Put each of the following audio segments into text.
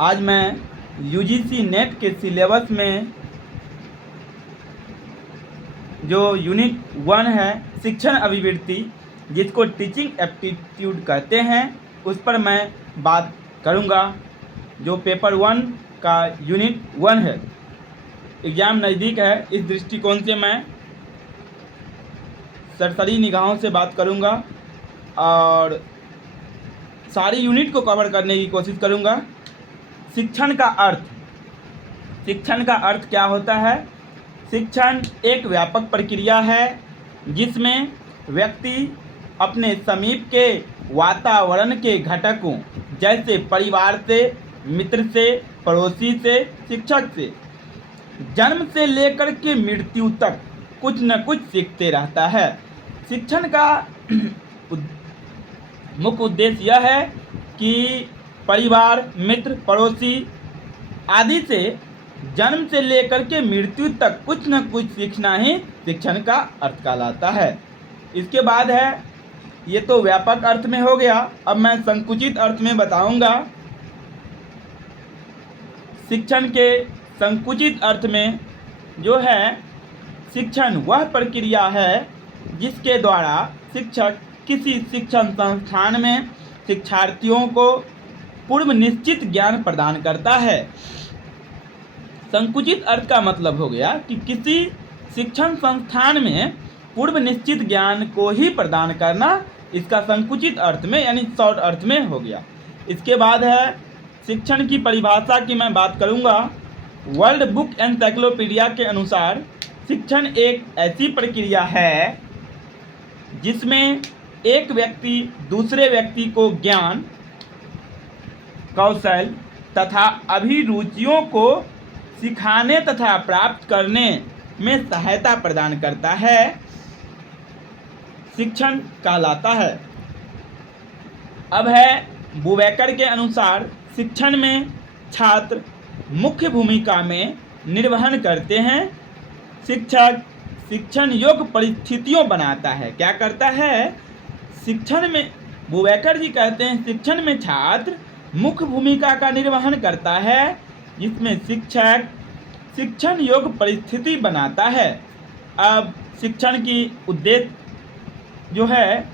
आज मैं UGC net के सिलेबस में जो यूनिट 1 है शिक्षण अभिवृत्ति, जिसको टीचिंग एप्टीट्यूड कहते हैं, उस पर मैं बात करूंगा। जो पेपर 1 का यूनिट 1 है। एग्ज़ाम नज़दीक है, इस दृष्टिकोण से मैं सरसरी निगाहों से बात करूंगा और सारी यूनिट को कवर करने की कोशिश करूंगा। शिक्षण का अर्थ, शिक्षण का अर्थ क्या होता है? शिक्षण एक व्यापक प्रक्रिया है जिसमें व्यक्ति अपने समीप के वातावरण के घटकों जैसे परिवार से, मित्र से, पड़ोसी से, शिक्षक से जन्म से लेकर के मृत्यु तक कुछ न कुछ सीखते रहता है। शिक्षण का मुख्य उद्देश्य यह है कि परिवार, मित्र, पड़ोसी आदि से जन्म से लेकर के मृत्यु तक कुछ न कुछ सीखना ही शिक्षण का अर्थ कहलाता है। इसके बाद है, ये तो व्यापक अर्थ में हो गया, अब मैं संकुचित अर्थ में बताऊंगा। शिक्षण के संकुचित अर्थ में जो है, शिक्षण वह प्रक्रिया है जिसके द्वारा शिक्षक किसी शिक्षण संस्थान में शिक्षार्थियों को पूर्व निश्चित ज्ञान प्रदान करता है। संकुचित अर्थ का मतलब हो गया कि किसी शिक्षण संस्थान में पूर्व निश्चित ज्ञान को ही प्रदान करना, इसका संकुचित अर्थ में यानी शॉर्ट अर्थ में हो गया। इसके बाद है, शिक्षण की परिभाषा की मैं बात करूंगा। वर्ल्ड बुक एनसाइक्लोपीडिया के अनुसार शिक्षण एक ऐसी प्रक्रिया है जिसमें एक व्यक्ति दूसरे व्यक्ति को ज्ञान, कौशल तथा अभिरुचियों को सिखाने तथा प्राप्त करने में सहायता प्रदान करता है, शिक्षण कहलाता है। अब है, बुवेकर के अनुसार शिक्षण में छात्र मुख्य भूमिका में निर्वहन करते हैं। शिक्षक शिक्षण योग्य परिस्थितियों बनाता है। क्या करता है? शिक्षण में, बुवेकर जी कहते हैं, शिक्षण में छात्र मुख्य भूमिका का निर्वहन करता है जिसमें शिक्षक शिक्षण योग्य परिस्थिति बनाता है। अब शिक्षण की उद्देश्य जो है,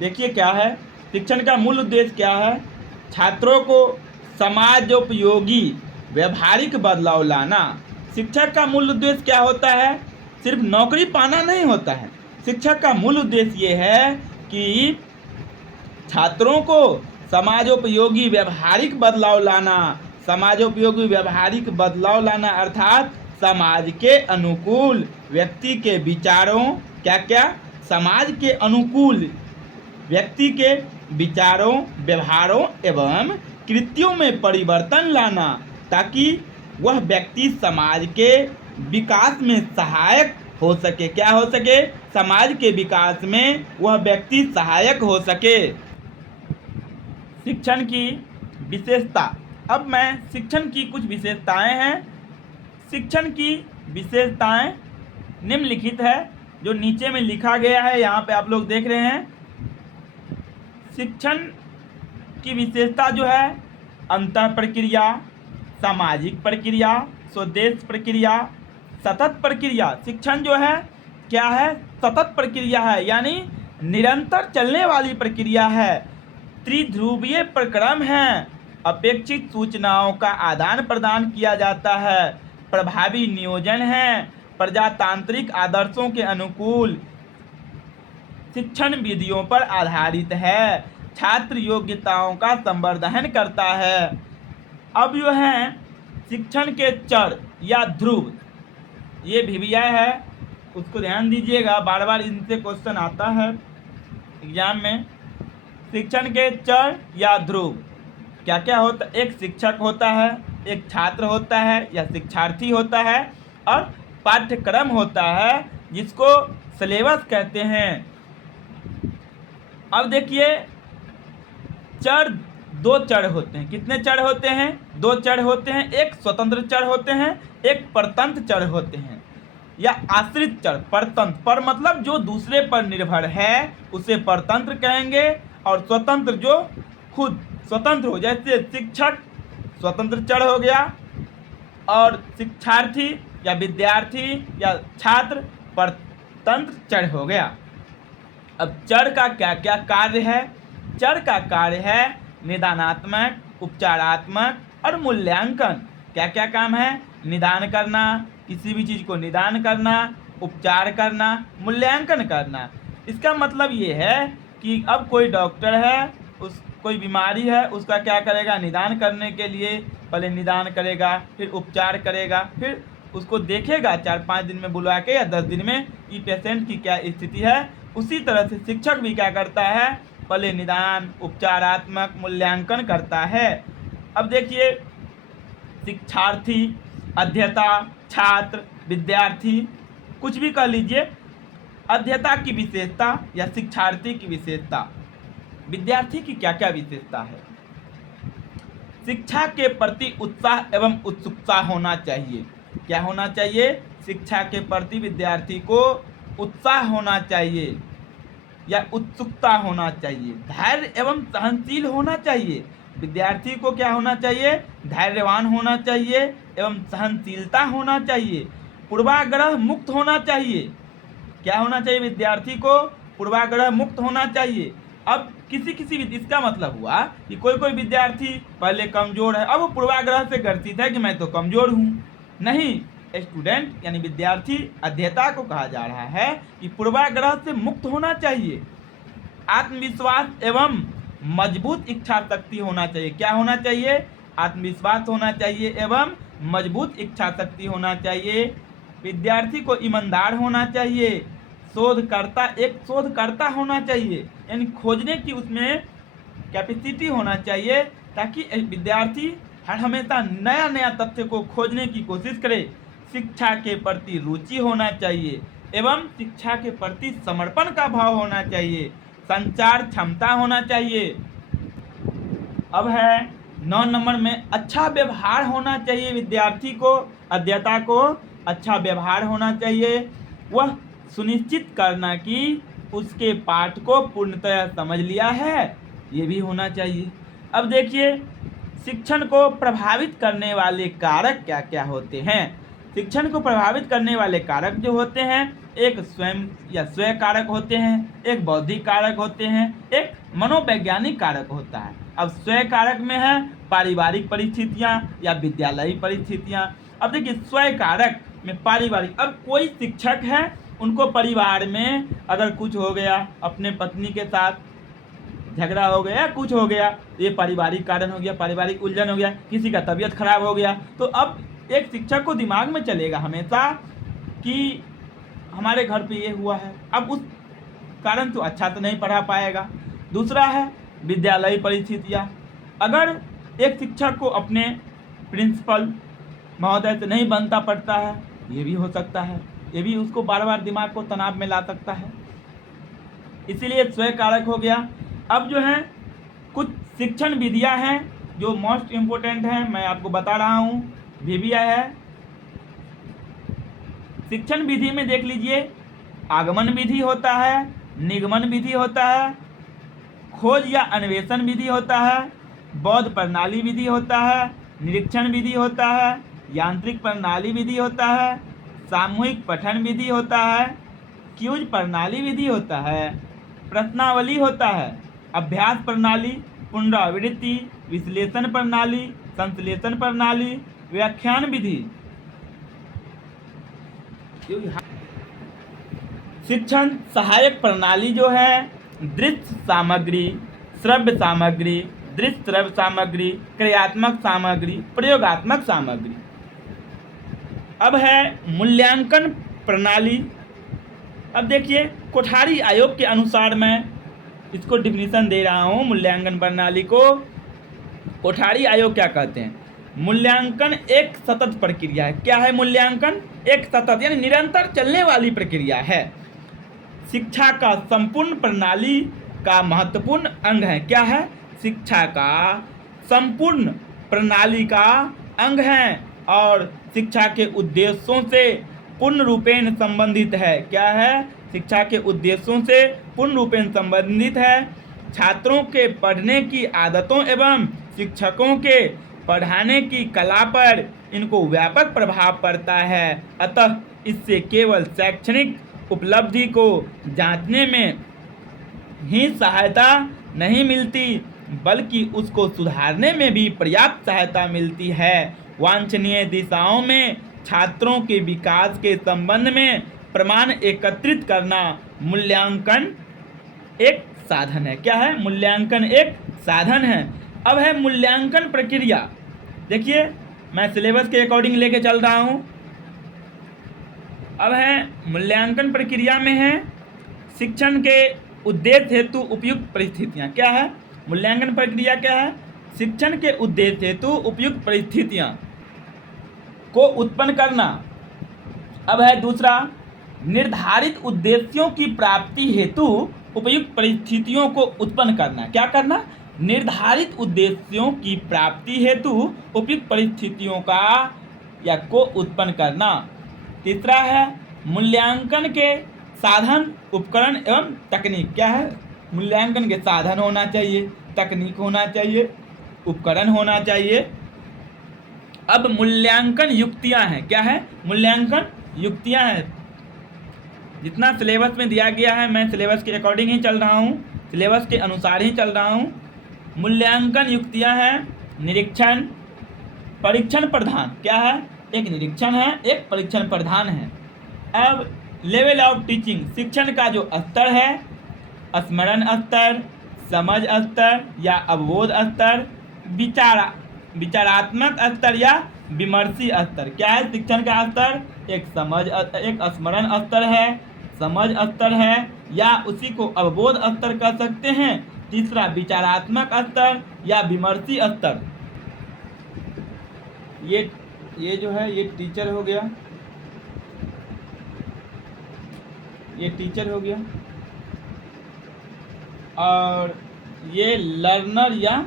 देखिए क्या है, शिक्षण का मूल उद्देश्य क्या है? छात्रों को समाजोपयोगी व्यवहारिक बदलाव लाना। शिक्षक का मूल उद्देश्य क्या होता है? सिर्फ नौकरी पाना नहीं होता है। शिक्षक का मूल उद्देश्य ये है कि छात्रों को समाजोपयोगी व्यवहारिक बदलाव लाना। समाजोपयोगी व्यवहारिक बदलाव लाना अर्थात समाज के अनुकूल व्यक्ति के विचारों, क्या क्या, समाज के अनुकूल व्यक्ति के विचारों, व्यवहारों एवं कृत्यों में परिवर्तन लाना, ताकि वह व्यक्ति समाज के विकास में सहायक हो सके। क्या हो सके? समाज के विकास में वह व्यक्ति सहायक हो सके। शिक्षण की विशेषता। अब मैं शिक्षण की कुछ विशेषताएं हैं। शिक्षण की विशेषताएं निम्नलिखित है, जो नीचे में लिखा गया है, यहाँ पे आप लोग देख रहे हैं। शिक्षण की विशेषता जो है, अंतः प्रक्रिया, सामाजिक प्रक्रिया, स्वदेश प्रक्रिया, सतत प्रक्रिया। शिक्षण जो है क्या है? सतत प्रक्रिया है, यानी निरंतर चलने वाली प्रक्रिया है। त्रिध्रुवीय प्रक्रम है, अपेक्षित सूचनाओं का आदान प्रदान किया जाता है। प्रभावी नियोजन है, प्रजातांत्रिक आदर्शों के अनुकूल शिक्षण विधियों पर आधारित है। छात्र योग्यताओं का संवर्धन करता है। अब जो है शिक्षण के चर या ध्रुव, ये भिवियाय है, उसको ध्यान दीजिएगा, बार बार इनसे क्वेश्चन आता है एग्जाम में। शिक्षण के चर या ध्रुव क्या क्या होता? एक शिक्षक होता है, एक छात्र होता है या शिक्षार्थी होता है, और पाठ्यक्रम होता है जिसको सिलेबस कहते हैं। अब देखिए, चर, दो चर होते हैं। कितने चर होते हैं? दो चर होते हैं। एक स्वतंत्र चर होते हैं, एक परतंत्र चर होते हैं, या आश्रित चर। परतंत्र, पर मतलब जो दूसरे पर निर्भर है उसे परतंत्र कहेंगे, और स्वतंत्र जो खुद स्वतंत्र हो, जैसे शिक्षक स्वतंत्र चर हो गया, और शिक्षार्थी या विद्यार्थी या छात्र परतंत्र चर हो गया। अब चर का क्या क्या कार्य है? चर का कार्य है निदानात्मक, उपचारात्मक और मूल्यांकन। क्या क्या काम है? निदान करना, किसी भी चीज़ को निदान करना, उपचार करना, मूल्यांकन करना। इसका मतलब ये है कि अब कोई डॉक्टर है, कोई बीमारी है, उसका क्या करेगा? निदान करने के लिए पहले निदान करेगा, फिर उपचार करेगा, फिर उसको देखेगा 4-5 दिन में बुला के या 10 दिन में कि पेशेंट की क्या स्थिति है। उसी तरह से शिक्षक भी क्या करता है? पहले निदान, उपचारात्मक, मूल्यांकन करता है। अब देखिए, शिक्षार्थी, अध्येता, छात्र, विद्यार्थी, कुछ भी कह लीजिए। अध्येता की विशेषता या शिक्षार्थी की विशेषता, विद्यार्थी की क्या क्या विशेषता है? शिक्षा के प्रति उत्साह एवं उत्सुकता होना चाहिए। क्या होना चाहिए? शिक्षा के प्रति विद्यार्थी को उत्साह होना चाहिए या उत्सुकता होना चाहिए। धैर्य एवं सहनशील होना चाहिए। विद्यार्थी को क्या होना चाहिए? धैर्यवान होना चाहिए एवं सहनशीलता होना चाहिए। पूर्वाग्रह मुक्त होना चाहिए। क्या होना चाहिए? विद्यार्थी को पूर्वाग्रह मुक्त होना चाहिए। अब किसी इसका मतलब हुआ कि कोई विद्यार्थी पहले कमजोर है, अब वो पूर्वाग्रह से ग्रसित है कि मैं तो कमजोर हूँ। नहीं, स्टूडेंट यानी विद्यार्थी, अध्येता को कहा जा रहा है कि पूर्वाग्रह से मुक्त होना चाहिए। आत्मविश्वास एवं मजबूत इच्छा शक्ति होना चाहिए। क्या होना चाहिए? आत्मविश्वास होना चाहिए एवं मजबूत इच्छा शक्ति होना चाहिए। विद्यार्थी को ईमानदार होना चाहिए। एक शोधकर्ता होना चाहिए, यानी खोजने की उसमें कैपेसिटी होना चाहिए, ताकि विद्यार्थी हर हमेशा नया नया तथ्य को खोजने की कोशिश करे। शिक्षा के प्रति रुचि होना चाहिए एवं शिक्षा के प्रति समर्पण का भाव होना चाहिए। संचार क्षमता होना चाहिए। अब है 9 नंबर में, अच्छा व्यवहार होना चाहिए। विद्यार्थी को, अध्येता को अच्छा व्यवहार होना चाहिए। वह सुनिश्चित करना कि उसके पाठ को पूर्णतः समझ लिया है, ये भी होना चाहिए। अब देखिए, शिक्षण को प्रभावित करने वाले कारक क्या क्या होते हैं? शिक्षण को प्रभावित करने वाले कारक जो होते हैं, एक स्वयं या स्वयं कारक होते हैं, एक बौद्धिक कारक होते हैं, एक मनोवैज्ञानिक कारक होता है। अब स्वयं कारक में है पारिवारिक परिस्थितियां या विद्यालयी परिस्थितियां। अब देखिए, स्वयं कारक में पारिवारिक, अब कोई शिक्षक है, उनको परिवार में अगर कुछ हो गया, अपने पत्नी के साथ झगड़ा हो गया, कुछ हो गया, ये पारिवारिक कारण हो गया, पारिवारिक उलझन हो गया, किसी का तबीयत खराब हो गया, तो अब एक शिक्षक को दिमाग में चलेगा हमेशा कि हमारे घर पे ये हुआ है। अब उस कारण तो अच्छा तो नहीं पढ़ा पाएगा। दूसरा है विद्यालयी परिस्थितियाँ। अगर एक शिक्षक को अपने प्रिंसिपल महोदय से नहीं बनता पड़ता है, ये भी हो सकता है, ये भी उसको बार बार दिमाग को तनाव में ला सकता है, इसीलिए स्वयं कारक हो गया। अब जो है कुछ शिक्षण विधियां हैं जो मोस्ट इम्पोर्टेंट हैं, मैं आपको बता रहा हूँ। VBI है। शिक्षण विधि में देख लीजिए, आगमन विधि होता है, निगमन विधि होता है, खोज या अन्वेषण विधि होता है, बौद्ध प्रणाली विधि होता है, निरीक्षण विधि होता है, यांत्रिक प्रणाली विधि होता है, सामूहिक पठन विधि होता है, क्यूज प्रणाली विधि होता है, प्रश्नावली होता है, अभ्यास प्रणाली, पुनरावृत्ति, विश्लेषण प्रणाली, संश्लेषण प्रणाली, व्याख्यान विधि। शिक्षण सहायक प्रणाली जो है, दृश्य सामग्री, श्रव्य सामग्री, दृश्य श्रव्य सामग्री, क्रियात्मक सामग्री, प्रयोगात्मक सामग्री। अब है मूल्यांकन प्रणाली। अब देखिए, कोठारी आयोग के अनुसार मैं इसको डिफिनीशन दे रहा हूँ मूल्यांकन प्रणाली को। कोठारी आयोग क्या कहते हैं? मूल्यांकन एक सतत प्रक्रिया है। क्या है मूल्यांकन? एक सतत यानी निरंतर चलने वाली प्रक्रिया है। शिक्षा का संपूर्ण प्रणाली का महत्वपूर्ण अंग है। क्या है? शिक्षा का संपूर्ण प्रणाली का अंग है और शिक्षा के उद्देश्यों से पूर्ण रूपेण संबंधित है। क्या है? शिक्षा के उद्देश्यों से पूर्ण रूपेण संबंधित है। छात्रों के पढ़ने की आदतों एवं शिक्षकों के पढ़ाने की कला पर इनको व्यापक प्रभाव पड़ता है। अतः इससे केवल शैक्षणिक उपलब्धि को जांचने में ही सहायता नहीं मिलती, बल्कि उसको सुधारने में भी पर्याप्त सहायता मिलती है। वांछनीय दिशाओं में छात्रों के विकास के संबंध में प्रमाण एकत्रित करना मूल्यांकन एक साधन है। क्या है? मूल्यांकन एक साधन है। अब है मूल्यांकन प्रक्रिया। देखिए, मैं सिलेबस के अकॉर्डिंग लेके चल रहा हूँ। अब है मूल्यांकन प्रक्रिया में है शिक्षण के उद्देश्य हेतु उपयुक्त परिस्थितियाँ। क्या है? मूल्यांकन प्रक्रिया क्या है? शिक्षण के उद्देश्य हेतु उपयुक्त परिस्थितियाँ को उत्पन्न करना। अब है दूसरा, निर्धारित उद्देश्यों की प्राप्ति हेतु उपयुक्त परिस्थितियों को उत्पन्न करना। क्या करना? निर्धारित उद्देश्यों की प्राप्ति हेतु उपयुक्त परिस्थितियों को उत्पन्न करना। तीसरा है मूल्यांकन के साधन, उपकरण एवं तकनीक। क्या है? मूल्यांकन के साधन होना चाहिए, तकनीक होना चाहिए, उपकरण होना चाहिए। अब मूल्यांकन युक्तियां हैं। क्या है? मूल्यांकन युक्तियां हैं। जितना सिलेबस में दिया गया है, मैं सिलेबस के अकॉर्डिंग ही चल रहा हूँ, सिलेबस के अनुसार ही चल रहा हूँ। मूल्यांकन युक्तियां हैं निरीक्षण, परीक्षण, प्रधान। क्या है? एक निरीक्षण है, एक परीक्षण प्रधान है। अब लेवल ऑफ टीचिंग, शिक्षण का जो स्तर है, स्मरण स्तर, समझ स्तर या अवबोध स्तर, विचारात्मक स्तर या विमर्शी स्तर। क्या है शिक्षण का स्तर? एक स्मरण स्तर है, समझ स्तर है, या उसी को अवबोध स्तर कह सकते हैं। तीसरा विचारात्मक स्तर या विमर्शी स्तर। ये जो है ये टीचर हो गया, ये टीचर हो गया, और ये लर्नर या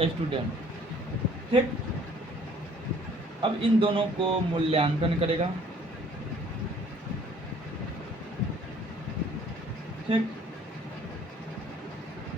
स्टूडेंट। ठीक, अब इन दोनों को मूल्यांकन करेगा। ठीक।